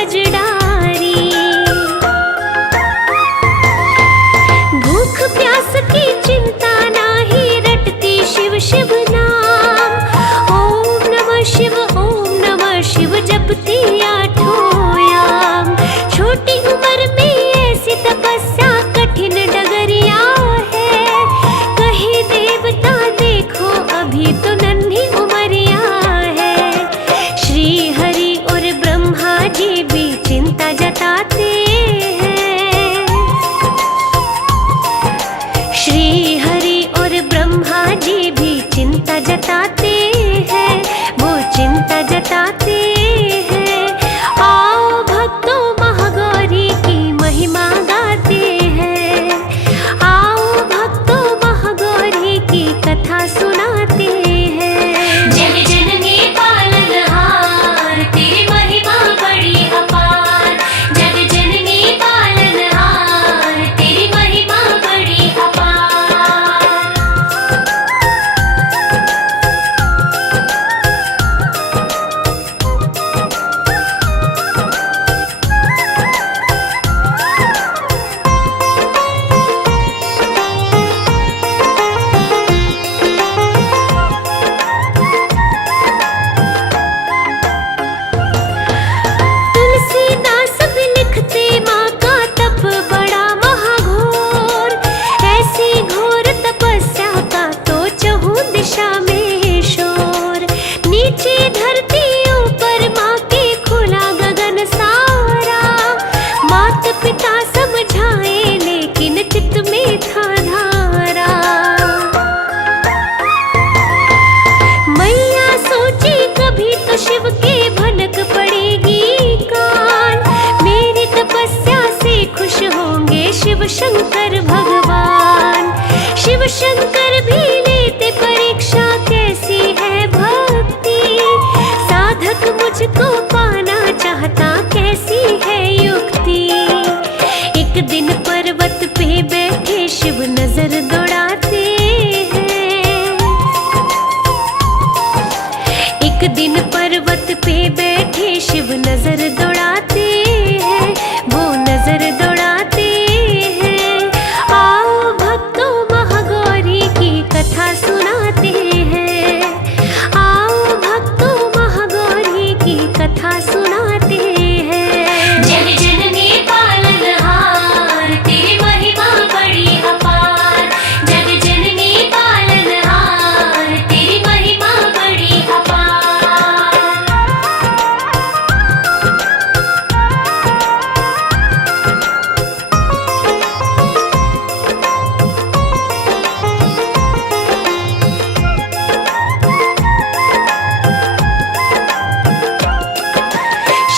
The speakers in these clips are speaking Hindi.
रजडारी। भूख प्यास की चिंता नाही, रटती शिव शिव नाम। ओम नमः शिव जपती आठों याम। छोटी उम्र में ऐसी तपस्या कठिन डगरिया है। कहे देवता देखो अभी तो नन्ही उमरिया है। श्री हरि और ब्रह्मा जी भी चिंता जताते हैं। श्री हरि और ब्रह्मा जी भी चिंता जताते हैं, वो चिंता जताते हैं। आओ भक्तों महागौरी की महिमा गाते हैं। आओ भक्तों महागौरी की कथा सुनाते हैं। जग जननी पालनहार तेरी महिमा बड़ी अपार। जग जननी पालनहार तेरी महिमा बड़ी अपार। तुलसीदास भी लिखते माँ का तप बड़ा महाघोर। ऐसी घोर तपस्या का तो चहुँ दिशा में शोर। नीचे धरती ऊपर माँ के खुला गगन सारा। मात पिता समझाए लेकिन चित्त में था धारा। मैया सोची कभी तो शिव के भनक पड़ेगी कान। मेरी तपस्या से खुश होंगे शिव शंकर भगवान। शिव शंकर भी लेते परीक्षा कैसी है भक्ति। साधक मुझको पाना चाहता कैसी है युक्ति। एक दिन पर्वत पे बैठे शिव नजर दौड़ाते हैं। एक दिन पर्वत पे बैठे शिव नजर दौड़ाते हैं, वो नजर दौड़ाते हैं। आओ भक्तों महागौरी की कथा सुनाते हैं। आओ भक्तों महागौरी की कथा सुनाते हैं। जग जननी पालनहार तेरी महिमा बड़ी अपार। जग जननी पालनहार तेरी महिमा बड़ी अपार।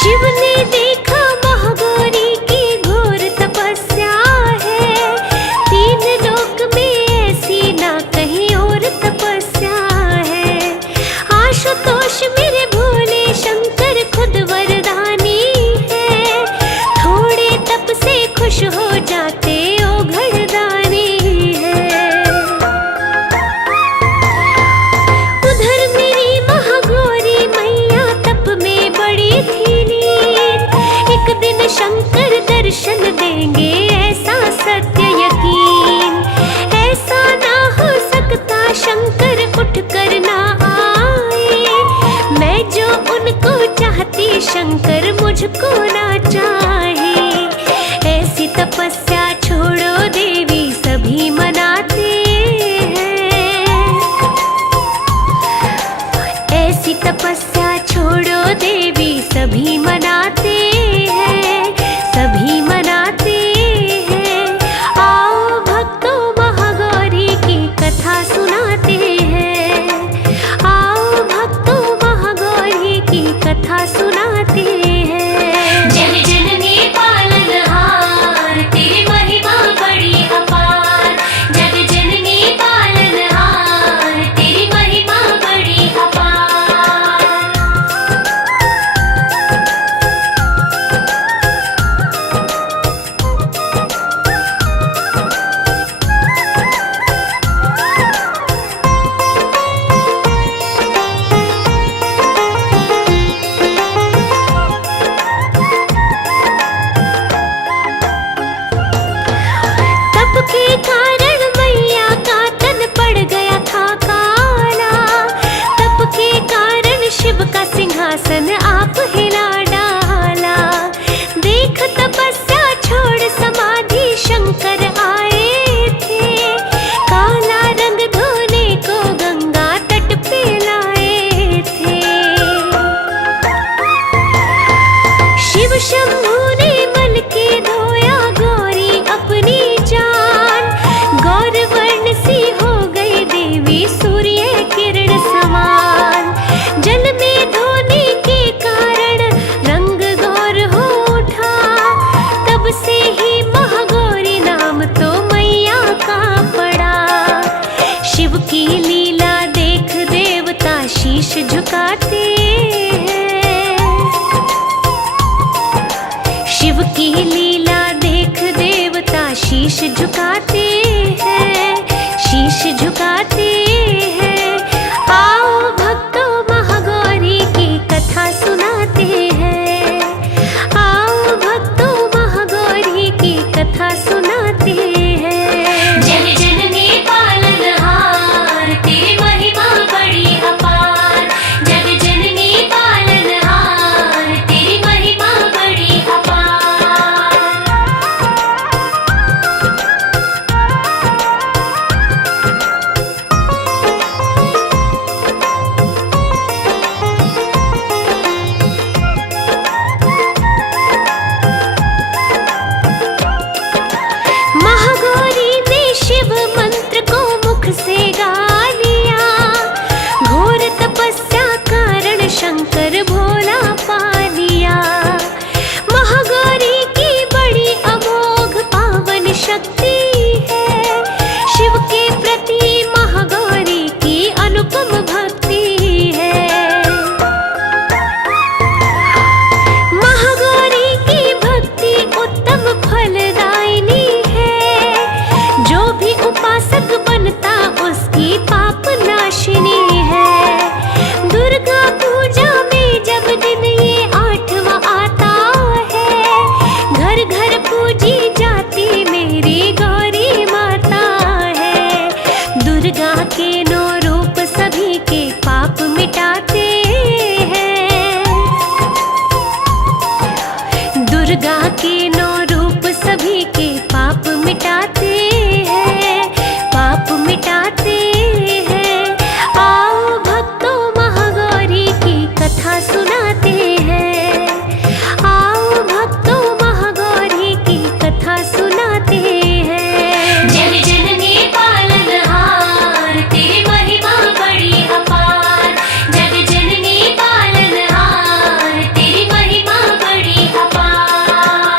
शिव ने देखा महागौरी की घोर तपस्या है। तीन लोक में ऐसी ना कहीं और तपस्या है। आशुतोष मेरे भोले शंकर खुद वरदानी है। थोड़े तप से खुश हो जाते ओ घरदानी है। उधर मेरी महागौरी मैया तप में बड़ी थी लीन। एक दिन शंकर दर्शन देंगे ऐसा सत्य यकीन। ऐसा ना हो सकता शंकर उठ कर ना आए। मैं जो उनको चाहती शंकर मुझको ना चाहे। ऐसी तपस्या छोड़ो देवी सभी मनाते हैं। ऐसी तपस्या छोड़ो देवी सभी मनाते हैं, सभी मनाते हैं। आओ भक्तों महागौरी की कथा सुनाते हैं। आओ भक्तों महागौरी की कथा सुनाते हैं। जग जननी शिव की लीला देख देवता शीश झुकाते हैं, शीश झुकाते हैं। आओ भक्तों महागौरी की कथा सुनाते हैं, आओ भक्तों महागौरी की कथा सुनाते हैं। जन जननी पालनहार तेरी महिमा बड़ी अपार, जग जननी पालनहार तेरी महिमा बड़ी अपार। महागौरी ने शिव मंत्र को मुख से गा लिया, घोर तपस्या कारण शंकर भोला पा लिया। महागौरी की बड़ी अमोघ पावन शक्ति है, शिव के प्रति महागौरी की अनुपम भक्ति है। महागौरी की भक्ति उत्तम फलदायिनी है, जो भी उपासक बनता उसकी पाप नाशिनी है। दुर्गा पूजा में जब दिन ये 8वां आता है, घर घर पूजी जाती मेरी गौरी माता है। दुर्गा के 9 रूप सभी के पाप मिटाते हैं, दुर्गा के 9 रूप सभी के पाप मिटाते हैं, पाप मिटाते हैं। आओ भक्तों महागौरी की कथा सुनाते हैं, आओ भक्तों महागौरी की कथा सुनाते हैं। जन जननी पालनहार तेरी महिमा बड़ी अपार, जग जननी पालनहार तेरी महिमा बड़ी अपार।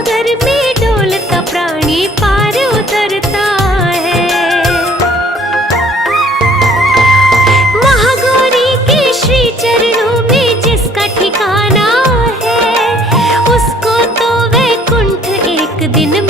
सागर में डोलता प्राणी पार उतरता है। महागौरी के श्री चरणों में जिसका ठिकाना है, उसको तो वैकुंठ एक दिन